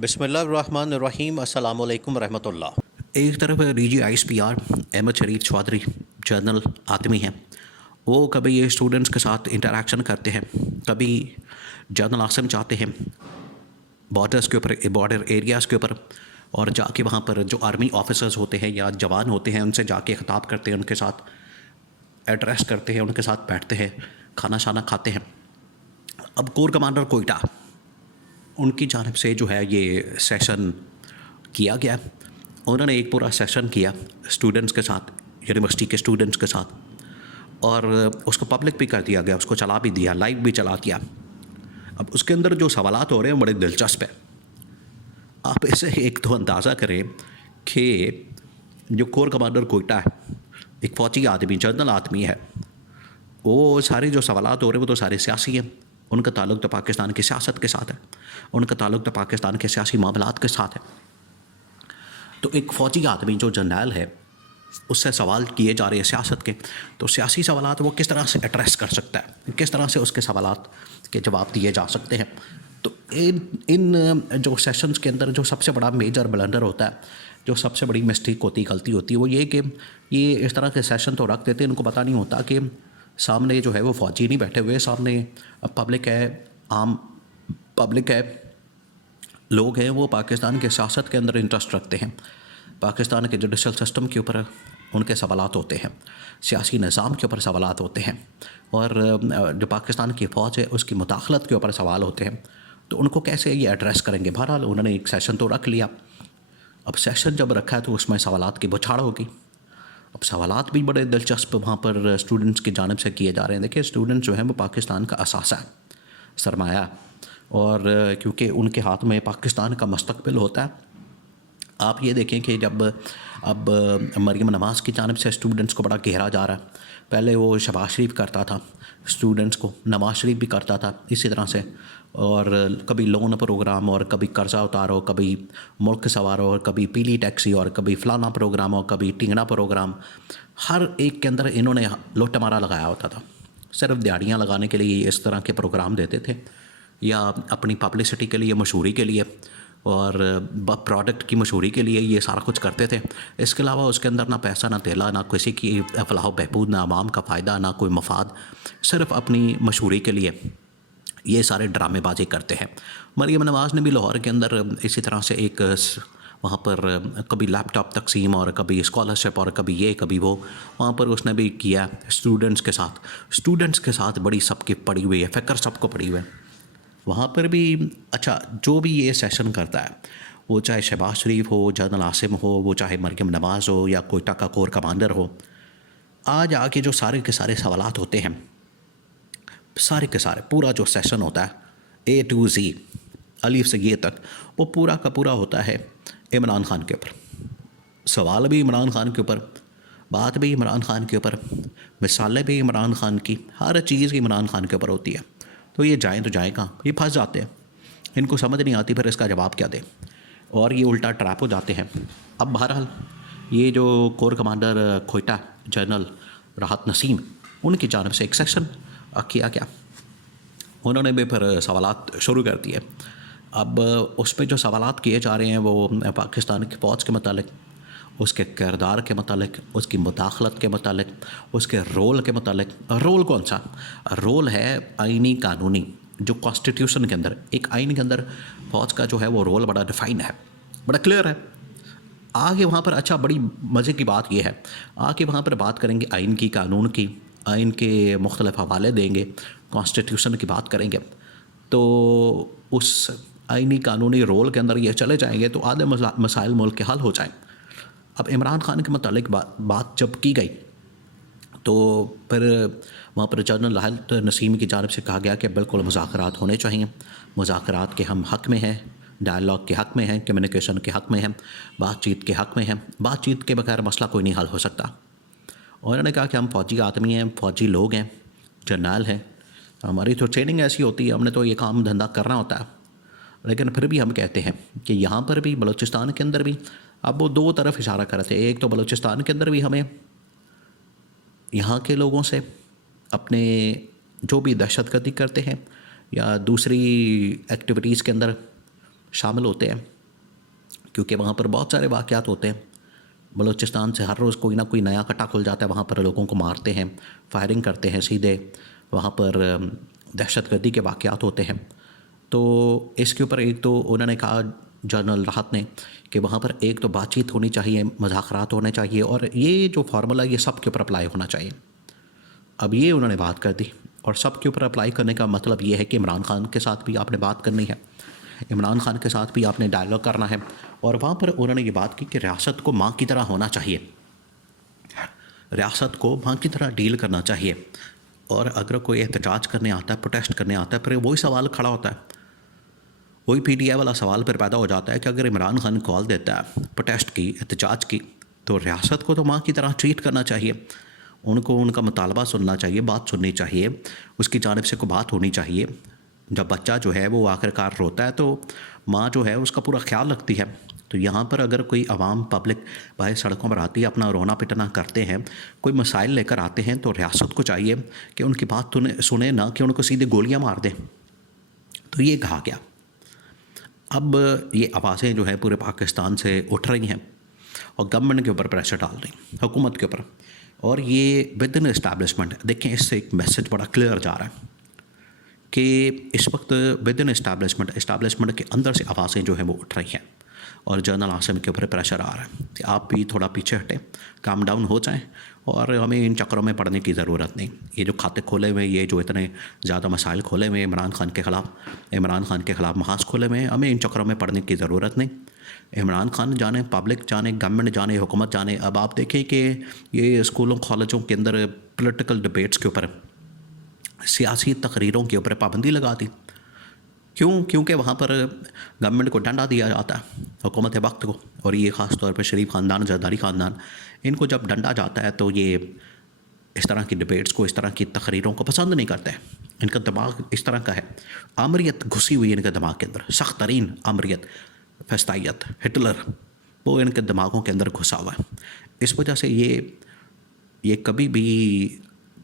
बिस्मिल्लाहिर्रहमानिर्रहीम अस्सलामु अलैकुम रहमतुल्लाह। एक तरफ DGISPR अहमद शरीफ चौधरी जनरल आदमी हैं। वो कभी ये स्टूडेंट्स के साथ इंटरेक्शन करते हैं, कभी जनरल आसिम चाहते हैं बॉर्डर्स के ऊपर, बॉर्डर एरियाज़ के ऊपर, और जाके वहाँ पर जो आर्मी ऑफिसर्स होते हैं या जवान होते हैं उनसे जाके ख़िताब करते हैं, उनके साथ एड्रेस करते हैं, उनके साथ बैठते हैं, खाना शाना खाते हैं। अब कोर कमांडर कोयटा उनकी जानिब से जो है ये सेशन किया गया। उन्होंने एक पूरा सेशन किया स्टूडेंट्स के साथ, यूनिवर्सिटी के स्टूडेंट्स के साथ, और उसको पब्लिक भी कर दिया गया, उसको चला भी दिया, लाइव भी चला दिया। अब उसके अंदर जो सवालात हो रहे हैं बड़े दिलचस्प है। आप इसे एक तो अंदाज़ा करें कि जो कोर कमांडर कोयटा है, एक फ़ौजी आदमी, जनरल आदमी है, वो सारे जो सवालात हो रहे हैं वो तो सारे सियासी हैं। उनका ताल्लुक़ तो पाकिस्तान की सियासत के साथ है, उनका ताल्लुक़ तो पाकिस्तान के सियासी मामलात के साथ है। तो एक फ़ौजी आदमी जो जर्नैल है उससे सवाल किए जा रहे हैं सियासत के, तो सियासी सवालात वो किस तरह से एड्रेस कर सकता है, किस तरह से उसके सवालात के जवाब दिए जा सकते हैं। तो इन जो सेशंस के अंदर जो सबसे बड़ा मेजर ब्लंडर होता है, जो सबसे बड़ी मिस्टेक होती, गलती होती है, वो ये कि ये इस तरह के सेशन तो रख देते हैं, उनको पता नहीं होता कि सामने जो है वो फ़ौजी नहीं बैठे हुए, सामने पब्लिक है, आम पब्लिक है, लोग हैं, वो पाकिस्तान के सियासत के अंदर इंटरेस्ट रखते हैं, पाकिस्तान के जुडिशल सिस्टम के ऊपर उनके सवालात होते हैं, सियासी निज़ाम के ऊपर सवालात होते हैं, और जो पाकिस्तान की फ़ौज है उसकी मुदाखलत के ऊपर सवाल होते हैं। तो उनको कैसे ये एड्रेस करेंगे? बहरहाल उन्होंने एक सेशन तो रख लिया। अब सेशन जब रखा है तो उसमें सवालात की बौछार होगी। अब सवालात भी बड़े दिलचस्प वहाँ पर स्टूडेंट्स की जानिब से किए जा रहे हैं। देखिए, स्टूडेंट्स जो हैं वो पाकिस्तान का असासा है, सरमाया, और क्योंकि उनके हाथ में पाकिस्तान का मुस्तकबिल होता है। आप ये देखें कि जब अब मरीम नवाज़ की जानिब से स्टूडेंट्स को बड़ा घेरा जा रहा है। पहले वो शहबाज शरीफ करता था स्टूडेंट्स को, नवाज़ शरीफ भी करता था इसी तरह से, और कभी लोन प्रोग्राम, और कभी कर्जा उतारो, कभी मुल्क सवारो, और कभी पीली टैक्सी, और कभी फलाना प्रोग्राम, और कभी टिंगना प्रोग्राम। हर एक के अंदर इन्होंने लोटमारा लगाया होता था। सिर्फ दिहाड़ियाँ लगाने के लिए इस तरह के प्रोग्राम देते थे, या अपनी पब्लिसिटी के लिए, मशहूरी के लिए, और प्रोडक्ट की मशहूरी के लिए ये सारा कुछ करते थे। इसके अलावा उसके अंदर ना पैसा, ना तेला, ना किसी की फलाह बहबूद, ना आवाम का फ़ायदा, ना कोई मफाद, सिर्फ अपनी मशहूरी के लिए ये सारे ड्रामेबाजी करते हैं। मरीम नवाज़ ने भी लाहौर के अंदर इसी तरह से एक वहाँ पर कभी लैपटॉप तकसीम, और कभी स्कॉलरशिप, और कभी ये कभी वो, वहाँ पर उसने भी किया स्टूडेंट्स के साथ। स्टूडेंट्स के साथ बड़ी सबकी पड़ी हुई है, फ़िक्र सबको पड़ी हुई है वहाँ पर भी। अच्छा, जो भी ये सेशन करता है, वो चाहे शहबाज शरीफ हो, जनरल आसिम हो, वो चाहे मरीम नवाज़ हो, या कोयटा का कोर कमांडर हो, आज आके जो सारे के सारे सवालात होते हैं, सारे के सारे पूरा जो सेशन होता है A to Z, अलीफ से ये तक, वो पूरा का पूरा होता है इमरान खान के ऊपर। सवाल भी इमरान खान के ऊपर, बात भी इमरान खान के ऊपर, मिसालें भी इमरान खान की, हर चीज़ इमरान खान के ऊपर होती है। तो ये जाएँ तो जाएँ कहाँ? ये फंस जाते हैं, इनको समझ नहीं आती फिर इसका जवाब क्या दें, और ये उल्टा ट्रैप हो जाते हैं। अब बहरहाल ये जो कोर कमांडर कोयटा जनरल राहत नसीम, उनकी जानिब से एक सेक्शन किया गया। उन्होंने भी फिर सवालात शुरू कर दिए। अब उसमें जो सवालात किए जा रहे हैं वो पाकिस्तान की फ़ौज के मतलब, उसके किरदार के मतलब, उसकी मुदाखलत के मतलब, उसके रोल के मतलब। रोल कौन सा? रोल है आइनी कानूनी, जो कॉन्स्टिट्यूशन के अंदर, एक आइन के अंदर फ़ौज का जो है वो रोल बड़ा डिफ़ाइन है, बड़ा क्लियर है। आगे वहाँ पर अच्छा, बड़ी मज़े की बात यह है, आगे वहाँ पर बात करेंगे आइन की, कानून की, आइन के मुख्तलिफ हवाले देंगे, कॉन्स्टिट्यूशन की बात करेंगे। तो उस आइनी कानूनी रोल के अंदर ये चले जाएंगे तो आधे मसाइल मुल्क के हल हो जाएँ। अब इमरान खान के मतलब बात जब की गई तो फिर वहाँ पर जनरल राहत नसीम की जानिब से कहा गया कि बिल्कुल मुज़ाकरात होने चाहिए, मुज़ाकरात के हम हक़ में हैं, डायलॉग के हक़ में हैं, कम्युनिकेशन के हक़ में हैं, बातचीत के हक़ में हैं। बातचीत के बगैर मसला कोई नहीं हल हो सकता। और उन्होंने कहा कि हम फ़ौजी आदमी हैं, फ़ौजी लोग हैं, जर्नैल हैं, हमारी तो ट्रेनिंग ऐसी होती है, हमने तो ये काम धंधा करना होता है। लेकिन फिर भी हम कहते हैं कि यहाँ पर भी, बलूचिस्तान के अंदर भी, अब वो दो तरफ इशारा कर रहे थे। एक तो बलूचिस्तान के अंदर भी हमें यहाँ के लोगों से अपने जो भी दहशतगर्दी करते हैं या दूसरी एक्टिविटीज़ के अंदर शामिल होते हैं, क्योंकि वहाँ पर बहुत सारे वाक़यात होते हैं। बलूचिस्तान से हर रोज़ कोई ना कोई नया कटा खुल जाता है, वहाँ पर लोगों को मारते हैं, फायरिंग करते हैं सीधे, वहाँ पर दहशतगर्दी के वाक़यात होते हैं। तो इसके ऊपर एक तो उन्होंने कहा जनरल राहत ने कि वहाँ पर एक तो बातचीत होनी चाहिए, मुज़ाकरात होने चाहिए, और ये जो फार्मूला ये सब के ऊपर अप्लाई होना चाहिए। अब ये उन्होंने बात कर दी, और सब के ऊपर अप्लाई करने का मतलब ये है कि इमरान खान के साथ भी आपने बात करनी है, इमरान खान के साथ भी आपने डायलॉग करना है। और वहाँ पर उन्होंने ये बात की कि रियासत को माँ की तरह होना चाहिए, रियासत को माँ की तरह डील करना चाहिए। और अगर कोई एहतजाज करने आता है, प्रोटेस्ट करने आता है, फिर वही सवाल खड़ा होता है, वही PTI वाला सवाल फिर पैदा हो जाता है कि अगर इमरान खान कॉल देता है प्रोटेस्ट की, एहतजाज की, तो रियासत को तो माँ की तरह ट्रीट करना चाहिए, उनको उनका मुतालबा सुनना चाहिए, बात सुननी चाहिए, उसकी जानिब से कोई बात होनी चाहिए। जब बच्चा जो है वो आखिरकार रोता है तो माँ जो है उसका पूरा ख्याल रखती है। तो यहाँ पर अगर कोई आवाम पब्लिक बाहर सड़कों पर आती है, अपना रोना पिटना करते हैं, कोई मसाइल लेकर आते हैं, तो रियासत को चाहिए कि उनकी बात सुने, ना कि उनको सीधे गोलियाँ मार दें। तो ये कहा गया। अब ये आवाज़ें जो है पूरे पाकिस्तान से उठ रही हैं और गवर्नमेंट के ऊपर प्रेशर डाल रही, हुकूमत के ऊपर, और ये विद इन इस्टेब्लिशमेंट। देखें, इससे एक मैसेज बड़ा क्लियर जा रहा है कि इस वक्त विद इन इस्टेब्लिशमेंट के अंदर से आवाज़ें जो हैं वो उठ रही हैं, और जनरल आसिम के ऊपर प्रेशर आ रहा है कि आप भी थोड़ा पीछे हटें, काम डाउन हो जाएं, और हमें इन चक्करों में पड़ने की ज़रूरत नहीं। ये जो खाते खोले हुए, ये जो इतने ज़्यादा मसाइल खोले हुए इमरान खान के ख़िलाफ़ महाज खोले हुए हैं, हमें इन चक्करों में पड़ने की ज़रूरत नहीं। इमरान खान जाने, पब्लिक जाने, गवर्नमेंट जाने, हुकूमत जाने। अब आप देखें कि ये स्कूलों कॉलेजों के अंदर पॉलिटिकल डिबेट्स के ऊपर, सियासी तकरीरों के ऊपर पाबंदी लगा दी। क्यों? क्योंकि वहाँ पर गवर्नमेंट को डंडा दिया जाता है, हुकूमत वक्त को, और ये ख़ास तौर पर शरीफ ख़ानदान, जरदारी ख़ानदान, इनको जब डंडा जाता है तो ये इस तरह की डिबेट्स को, इस तरह की तकरीरों को पसंद नहीं करते हैं। इनका दिमाग इस तरह का है, आमरियत घुसी हुई है इनके दिमाग के अंदर, सख्त तरीन आमरियत, फस्तायत, हिटलर, वो इनके दिमागों के अंदर घुसा हुआ है। इस वजह से ये कभी भी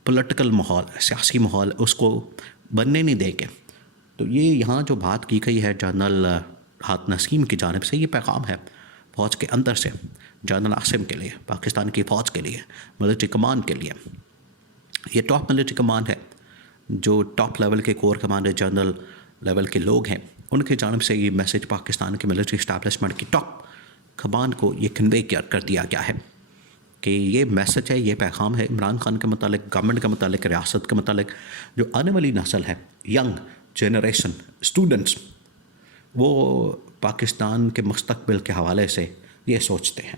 पॉलिटिकल माहौल, सियासी माहौल उसको बनने नहीं देंगे। तो ये यहाँ जो बात की गई है जनरल राहत नसीम की जानिब से, ये पैगाम है फ़ौज के अंदर से जनरल आसिम के लिए, पाकिस्तान की फ़ौज के लिए, मिलिट्री कमान के लिए। ये टॉप मिलिट्री कमान है, जो टॉप लेवल के कोर कमांडर, जनरल लेवल के लोग हैं, उनके जानिब से ये मैसेज पाकिस्तान की मिलिट्री इस्टेब्लिशमेंट की टॉप कमान को ये कन्वे कर दिया गया है कि ये मैसेज है, ये पैगाम है इमरान खान के मतलब, गवर्नमेंट के मतलब, रियासत के मतलब। जो आने वाली नस्ल है, यंग जनरेशन, स्टूडेंट्स, वो पाकिस्तान के मुस्तकबिल के हवाले से ये सोचते हैं।